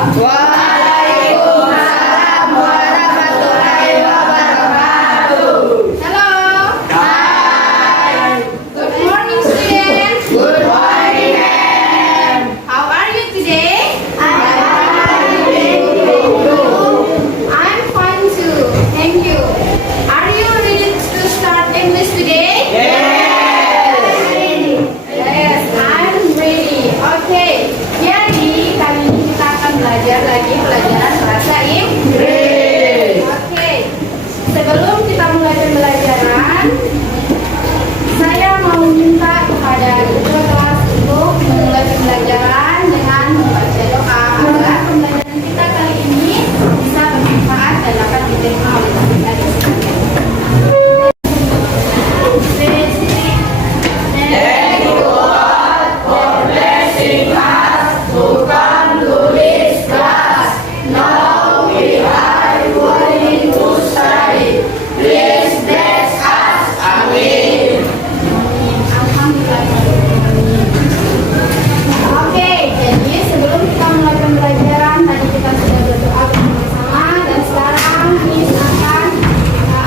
Waalaikumsalam warahmatullahi wabarakatuh. Hello. Hi. Good morning, students. Good morning, ma'am. How are you today? I'm fine too. Thank you. Are you ready to start English today? Yes, I'm ready. Okay. Jadi kali ini kita akan belajar lagi pelajaran bahasa Inggris. Oke. Sebelum kita mulai pembelajaran, saya mau minta kepada ketua kelas untuk memulai pembelajaran dengan membaca doa agar pembelajaran kita kali ini bisa bermanfaat dan dapat diterima oleh kita di sekalian. Thank you all for blessing us to come to this class. Now we are going to study. Please bless us. Amin. Oke, jadi sebelum kita mulai pembelajaran tadi kita sudah berdoa bersama-sama dan sekarang Miss akan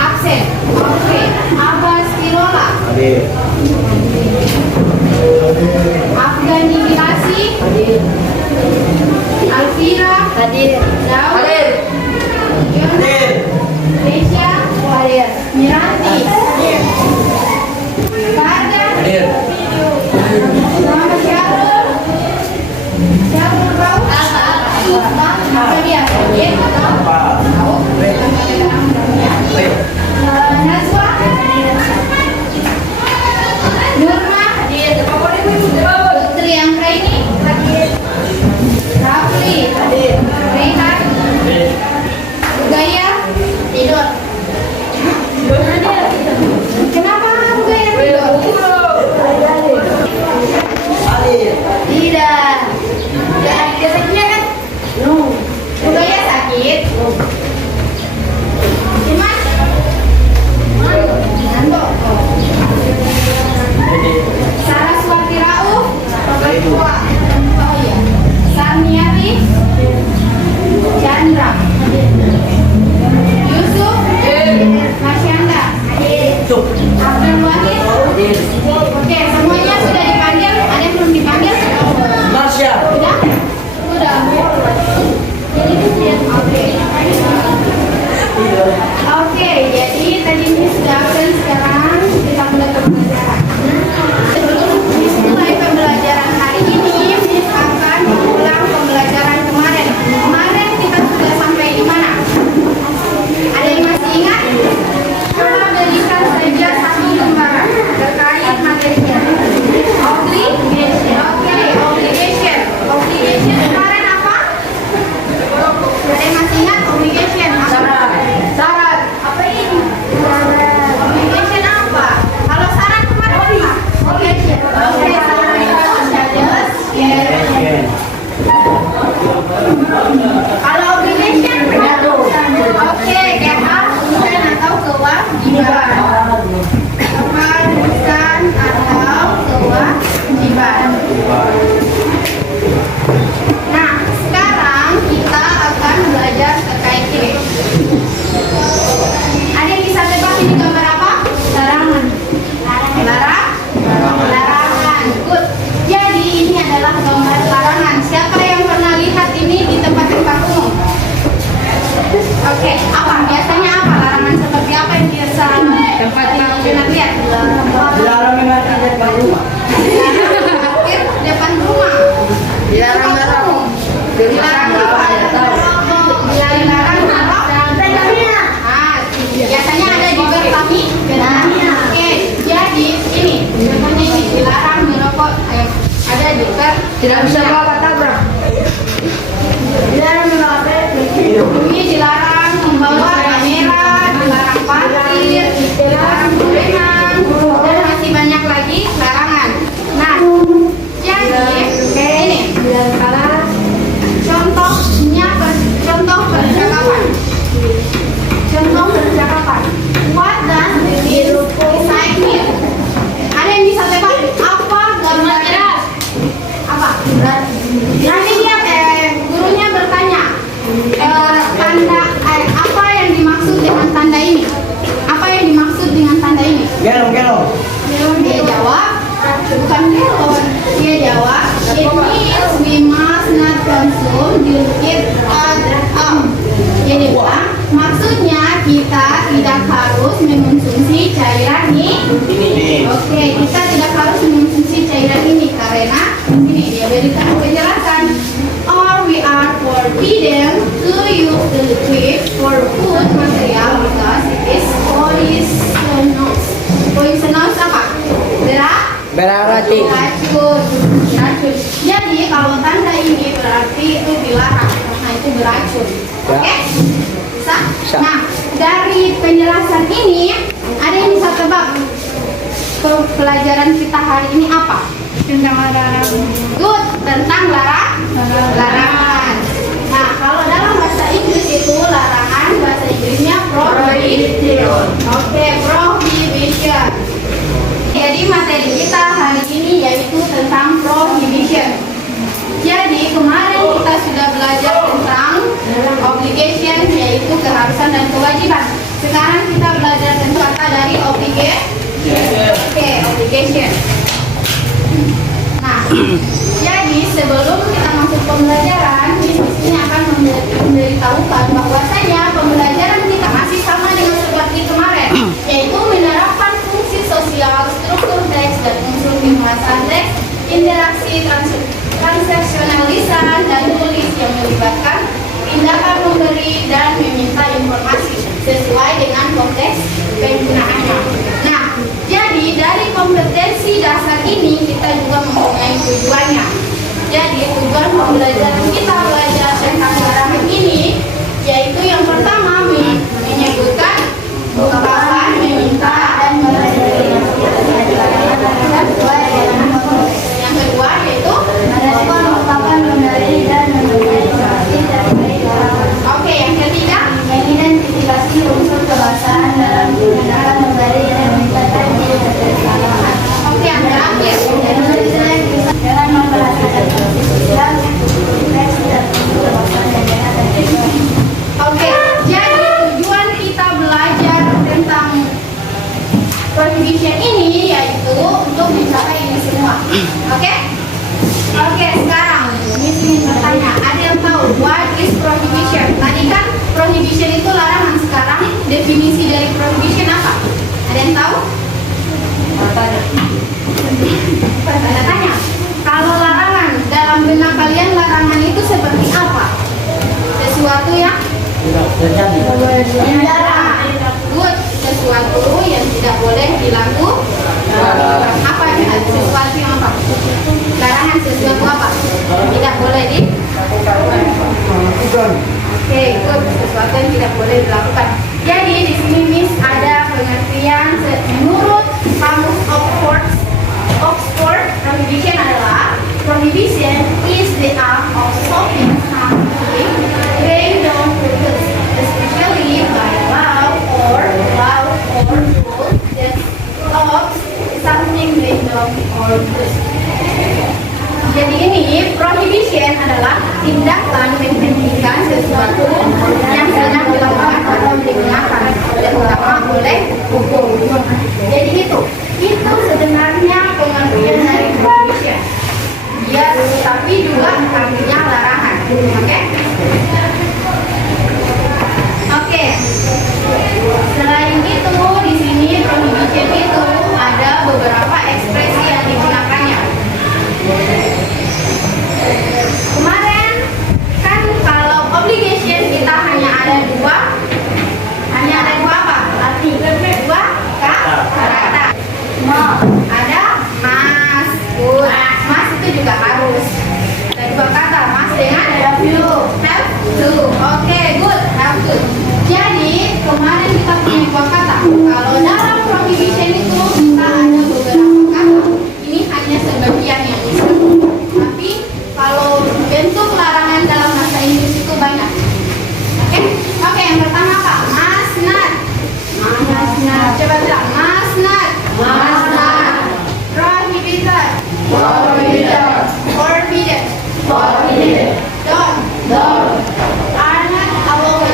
absen. Oke, Abbas Tirola, Afgani Bilasi, Alfira, Daud, Yunus, Nesya, Miranti, Farda, Muhammad Syahrul, Syahrul Rauf, Sabia, Nazwa, Nurma, Putri Anggraini, Rafli, Rehan, Gaya, tidur. Kenapa Gaya tidur? Tidak. Dia sakitnya kan? Gaya sakit. Mas, ngantuk. Saraswati Rauf, oh iya, Sarmiati, Chandra, Yusuf, Masyanda, Abdul Wahid. Oke, semuanya sudah dipanggil. Ada yang belum dipanggil? Sudah? Sudah. Oke, jadi tadi ini sudah absen, sekarang kita mulai pembelajaran. Sebelum mulai pembelajaran hari ini, Miss akan mengulang pembelajaran kemarin. Kemarin kita sudah sampai di mana? Ada yang masih ingat? Coba berikan saja satu lembaran terkait materinya. Obligation. Oke, obligation. Obligation kemarin apa? Ada yang masih ingat obligation? Syarat. Apa ini? Obligation apa? Kalau syarat kemarin apa? Obligation. Oke, syarat itu charges. Yes. Kalau obligation oke, keharusan atau kewajiban. Keharusan atau kewajiban. Nah, sekarang kita akan belajar terkait ini. Ada yang bisa tebak ini gambar apa? Larangan. Larangan. Good. Jadi ini adalah gambar larangan. Siapa yang pernah lihat ini di tempat-tempat umum? Oke, apa? Biasanya apa? Larangan seperti apa yang biasa pernah lihat? Dilarang mati depan rumah. Parkir depan rumah. Dilarang merokok. Dilarang apa? Dilarang apa? Biasanya ada di berkami. Oke, jadi ini contohnya ini dilarang merokok. Ada di Tidak bisa bawa tabrak. dilarang ini dilarang membawa kamera, dilarang parkir, dilarang gorengan, dan masih banyak lagi larangan. Nah, jadi ini contohnya contoh percakapan. Contoh percakapan. What does this sign mean? Ada yang bisa tebak apa gambarnya? Apa? kita tidak harus mengonsumsi cairan ini. Oke, kita tidak harus mengonsumsi cairan ini karena ini dia berikan penjelasan. Or we are forbidden to use the liquid for food material because it is poisonous. Poisonous apa? Berarti Racun. Racun. Jadi kalau tanda ini berarti itu dilarang karena itu beracun. Ya. Oke? Bisa? Bisa. Nah, dari penjelasan ini ada yang bisa tebak pelajaran kita hari ini apa? Tentang larangan. Good, tentang larangan. Nah, kalau dalam bahasa Inggris itu larangan, bahasa Inggrisnya prohibition. Oke, prohibition. Jadi materi kita hari ini yaitu tentang prohibition. Jadi kemarin kita sudah belajar tentang obligation yaitu keharusan dan kewajiban. Sekarang kita belajar tentang kata dari obligation. Nah, jadi sebelum kita masuk pembelajaran, di sini akan memberitahukan bahwasanya pembelajaran kita masih sama dengan seperti kemarin, yaitu menerapkan fungsi sosial, struktur teks dan unsur pembahasan teks, interaksi transaksional lisan dan tulis yang melibatkan tindakan memberi dan meminta informasi sesuai dengan konteks penggunaannya. Nah, jadi dari kompetensi dasar ini kita juga mempunyai tujuannya. Jadi tujuan pembelajaran kita belajar tentang larangan ini yaitu yang pertama menyebutkan bahwa meminta dan memberi. Yang kedua yaitu merespon ungkapan memberi dan memberi. Oke, yang ketiga mengidentifikasi unsur kebahasaan dalam tindakan memberi dan meminta tadi. Oke, yang terakhir dengan memperhatikan dan teks dan kebahasaan dan tindakan. Oke, jadi tujuan kita belajar tentang prohibition ini yaitu untuk mencapai ini semua. Oke? Oke, sekarang Miss ingin bertanya, ada yang tahu what is prohibition? Tadi kan prohibition itu larangan, sekarang definisi dari prohibition apa? Ada yang tahu? Tanya. Kalau larangan, dalam benak kalian larangan itu seperti apa? Sesuatu yang dilarang. Good, sesuatu yang tidak boleh dilakukan. Apa itu? Sesuatu yang apa? Larangan sesuatu apa? Tidak boleh dilakukan. Oke, good, sesuatu yang tidak boleh dilakukan. Jadi di sini Miss ada pengertian menurut kamus Oxford prohibition adalah prohibition is the act of stopping something when don't produce, especially by law or rule that stops something when don't produce. Jadi ini prohibition adalah tindakan menghentikan sesuatu yang sedang dilakukan atau digunakan terutama oleh hukum. Jadi itu sebenarnya pengertian dari prohibition. Ya, tapi juga artinya larangan. Oke. Selain itu di sini prohibition itu ada beberapa ekspresi yang digunakannya. Kemarin kan kalau obligation kita hanya ada dua apa? Arti dua kata. Ada must, must itu juga harus. Ada dua kata must dengan have to. Oke, good, have to. Jadi kemarin kita punya dua kata. Kalau dalam prohibition itu kita ada beberapa kata. Ini hanya sebagian yang bisa. Tapi kalau bentuk larangan dalam bahasa Inggris itu banyak. Oke, yang pertama apa? Must not. Coba bilang must not. Prohibited. Forbidden. Don't. Are not allowed.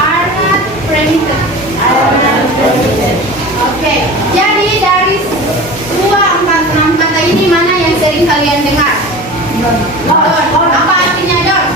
Are not permitted. Oke, jadi dari 2, 4, 6 kata ini mana yang sering kalian dengar? Don't. Apa artinya don't?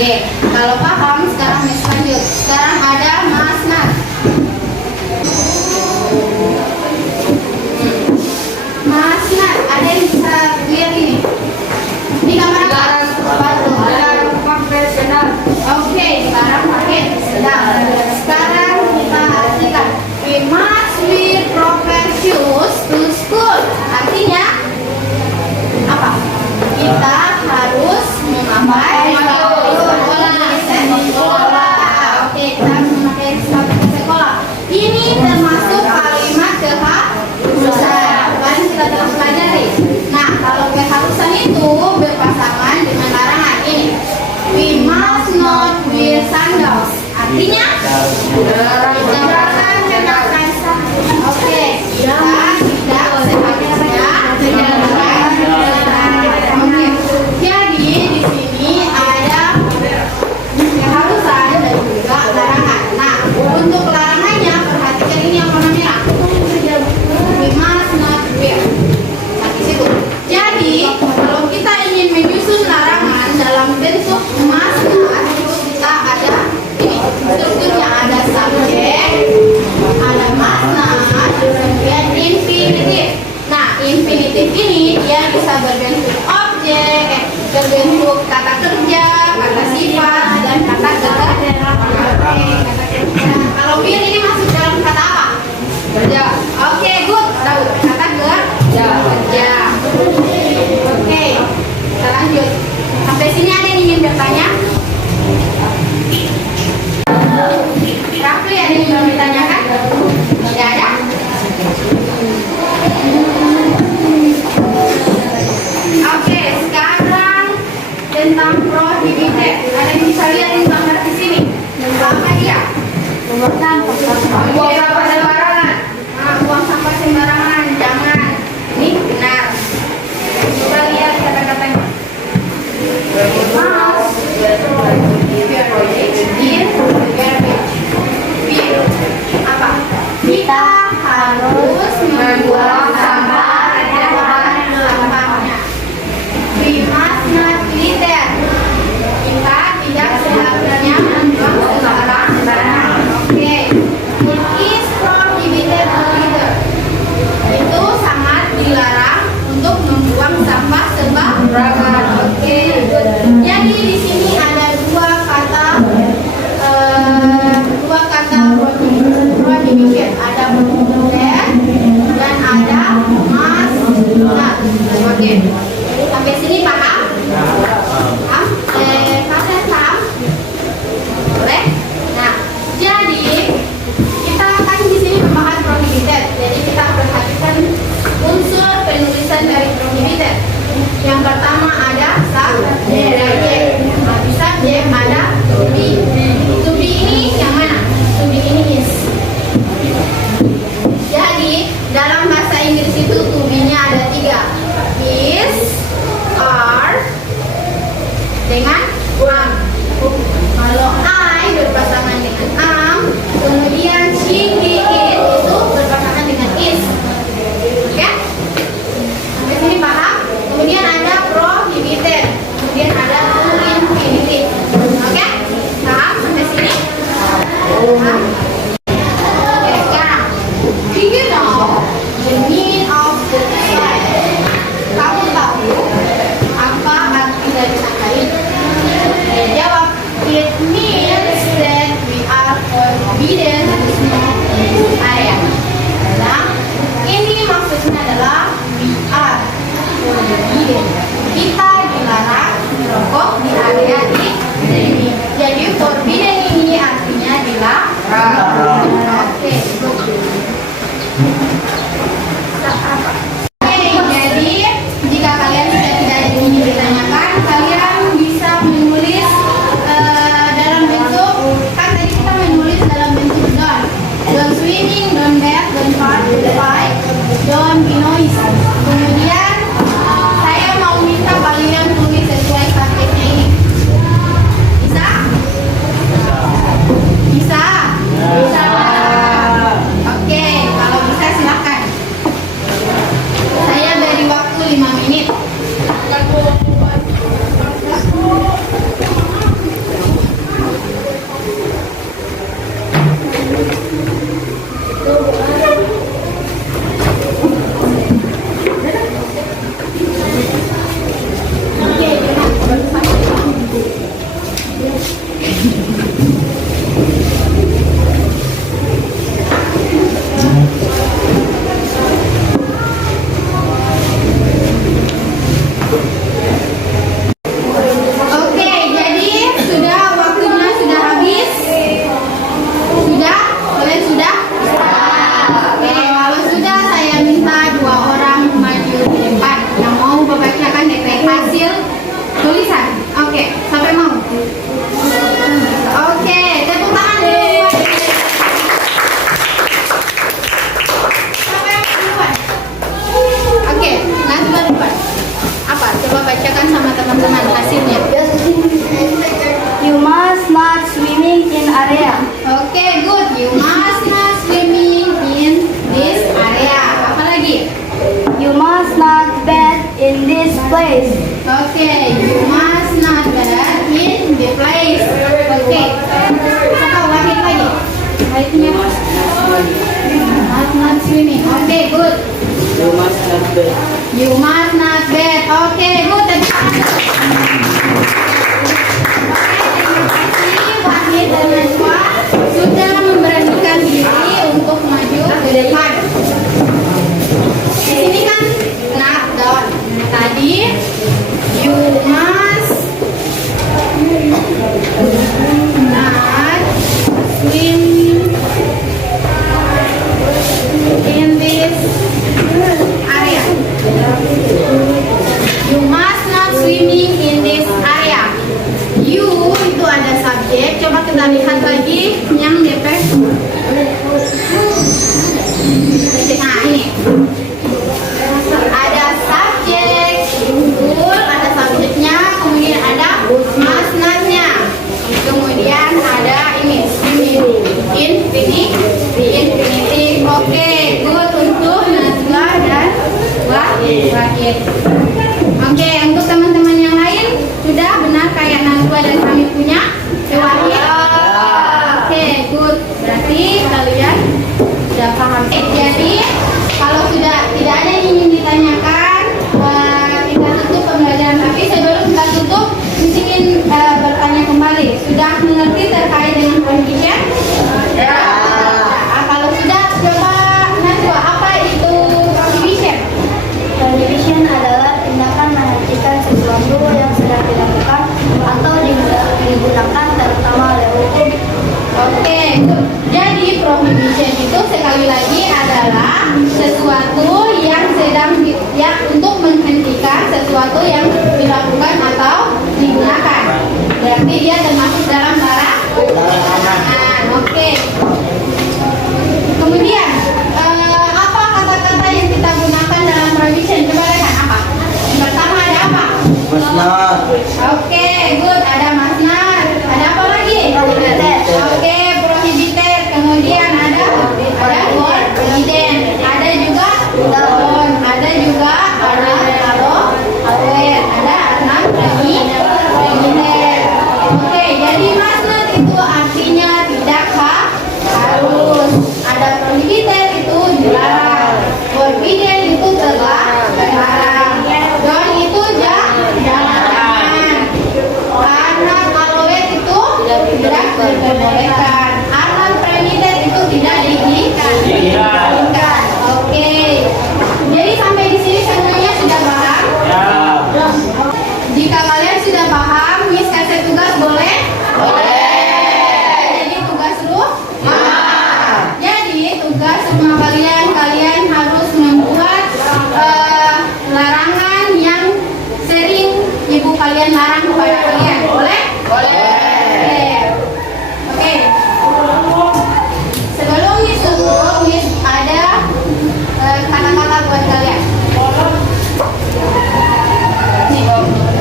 Oke, kalau paham sekarang Miss lanjut. Sekarang ada Mas Nat. Mas Nat, ada yang bisa lihat ini? Ini gambar apa? Batu. Profesional. Oke, sekarang pakai sedang. Sekarang kita artikan we must wear proper shoes to school. Artinya apa? Kita harus memakai sepatu sekolah. Oke, kita harus memakai sepatu sekolah. Ini termasuk kalimat keharusan. Mari kita terus pelajari. Nah, kalau keharusan itu berpasangan dengan larangan ini. We must not wear sandals. Artinya jangan kenakan sandal. Oke, kita tidak seharusnya mengenakan. Oke, jadi di sini ada keharusan dan juga larangan. Nah, untuk larangannya perhatikan ini yang warna merah. We must not wear. Nah, di situ. Jadi kalau kita ingin menyusun larangan dalam bentuk must not, kita ada ini strukturnya, ada subjek, ada must not, kemudian infinitif. Nah, infinitif ini dia bisa berbentuk objek, berbentuk kata kerja, kata sifat, dan kata kerja. Kalau will ini masuk dalam kata apa? Kerja. Oke, good. Tahu kata kerja. Oke, kita lanjut. Sampai sini ada yang ingin bertanya? Rafli, ada yang ingin ditanyakan? Tidak ada? Oke, sekarang tentang prohibited. Ada yang bisa lihat di gambar di sini? Apa dia? Buang sampah sembarangan. Buang sampah sembarangan, jangan. Ini benar. Kita lihat kata-katanya. Mouse, apa? Kita harus membuang sampah dengan sampahnya. We must not litter. Kita tidak seharusnya membuang sembarangan. Oke. It is prohibited to litter. Itu sangat dilarang untuk membuang sampah sembarangan. Oke. Jadi di sini ada dua kata prohibition. Ada prohibited dan ada must not. Oke. Sampai sini paham? Paham? Kalian paham? Boleh? Nah, jadi kita kan di sini membahas prohibited. Jadi kita perhatikan unsur penulisan dari prohibited. Yang pertama ada subjek. Di subjek ada to be. To be ini yang mana? To be ini is. Jadi dalam bahasa Inggris itu to be-nya ada 3. Is, are, dengan am. Kalau I berpasangan dengan am, kemudian she, he, it itu berpasangan dengan is. Oke? Sampai sini paham? Kemudian ada prohibited, kemudian ada infinitive. Oke? Paham sampai sini? Paham? Oke, sekarang do you know the meaning of the sign? Kamu tahu apa arti dari kata ini? Jawab, it means that we are forbidden to smoke in this area. Dalam ini maksudnya adalah we are forbidden. Kita dilarang merokok di area ini. Jadi forbidden ini artinya dilarang. Oke. Jadi jika kalian sudah tidak ada yang ingin ditanyakan, kalian bisa menulis dalam bentuk, kan tadi kita menulis dalam bentuk don't. Don't swimming, don't bath, don't part, don't fight, don't be noisy. Kemudian saya mau minta kalian tulis sesuai subjeknya ini. Bisa? Bisa? Bisa. Oke, kalau bisa silakan. Saya beri waktu 5 menit. place. Okay, you must not get in the place. Okay. Kakak ulangi lagi. Baiknya must not swimming. Okay, good. You must not bet. You must not bet. Okay, good. Terima kasih Wahid dan Najwa sudah memberanikan diri untuk maju ke depan. Di sini kan not dot. Tadi you must not swim in this area. You must not swimming in this area. You itu ada subjek. Coba kita lihat lagi yang DP. Nah ini ada subjek, betul, ada subjeknya, kemudian ada must not-nya, kemudian ada ini swimming, infinitive. Oke, good untuk Najwa dan Wahid. Oke, untuk teman-teman yang lain sudah benar kayak Najwa dan kami punya Wahid. Oke, good. Berarti kalian sudah paham. Jadi kalau sudah tidak ada yang ingin ditanyakan, kita tutup pembelajaran. Tapi sebelum kita tutup, mesti ingin bertanya kembali. Sudah mengerti terkait dengan prohibition? Ya. Kalau sudah, coba Najwa, apa itu prohibition? Prohibition adalah tindakan menghentikan sesuatu yang sedang dilakukan atau digunakan terutama oleh hukum. Oke, jadi prohibition itu sekali lagi adalah sesuatu yang sedang untuk menghentikan sesuatu yang dilakukan atau digunakan. Berarti dia termasuk dalam larangan. Oke. Kemudian apa kata-kata yang kita gunakan dalam prohibition? Coba lihat apa? Yang pertama ada apa? Must not. Oke, good. Ada must not. Ada apa lagi? Prohibited. Oke, prohibited. Kemudian ada forbidden. Ada juga don't. Ada juga aware. Ada not prohibited. Oke, jadi must not itu artinya tidak harus. Ada prohibited itu dilarang. Forbidden itu terlarang. Don't itu jangan. Not allowed itu tidak diperbolehkan. Not permitted itu tidak diizinkan. Oke. Jadi sampai di sini semuanya sudah paham? Ya. Jika kalian sudah paham, Miss kasih tugas boleh? Jadi tugas rumah. Jadi tugas rumah kalian harus membuat larangan yang sering ibu kalian larang kepada kalian. Boleh? Oke. Sebelum Miss tutup, Miss ada kata-kata buat kalian. Nih.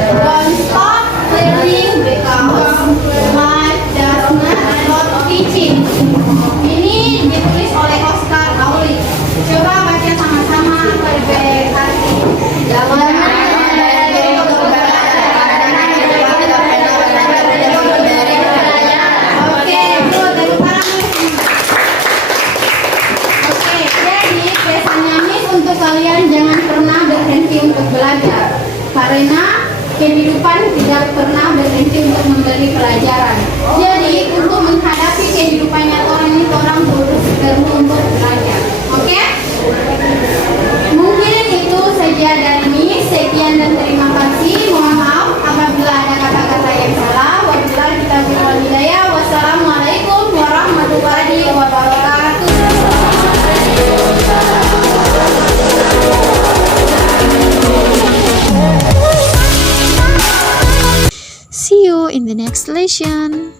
Don't stop learning because life does not stop teaching. Ini ditulis oleh Oscar Auli. Coba baca sama-sama berarti. Oke, good. Dari para Miss. Oke, jadi pesannya Miss untuk kalian jangan pernah berhenti untuk belajar. Karena kehidupan tidak pernah berhenti untuk memberi pelajaran. Jadi untuk menghadapi kehidupan nyata ini orang terus perlu untuk belajar. Oke? Mungkin itu saja dari Miss. Sekian dan terima kasih. Mohon maaf apabila ada kata-kata yang salah. Wabillahi taufiq wal hidayah. Wassalamualaikum warahmatullahi wabarakatuh. See you in the next lesson.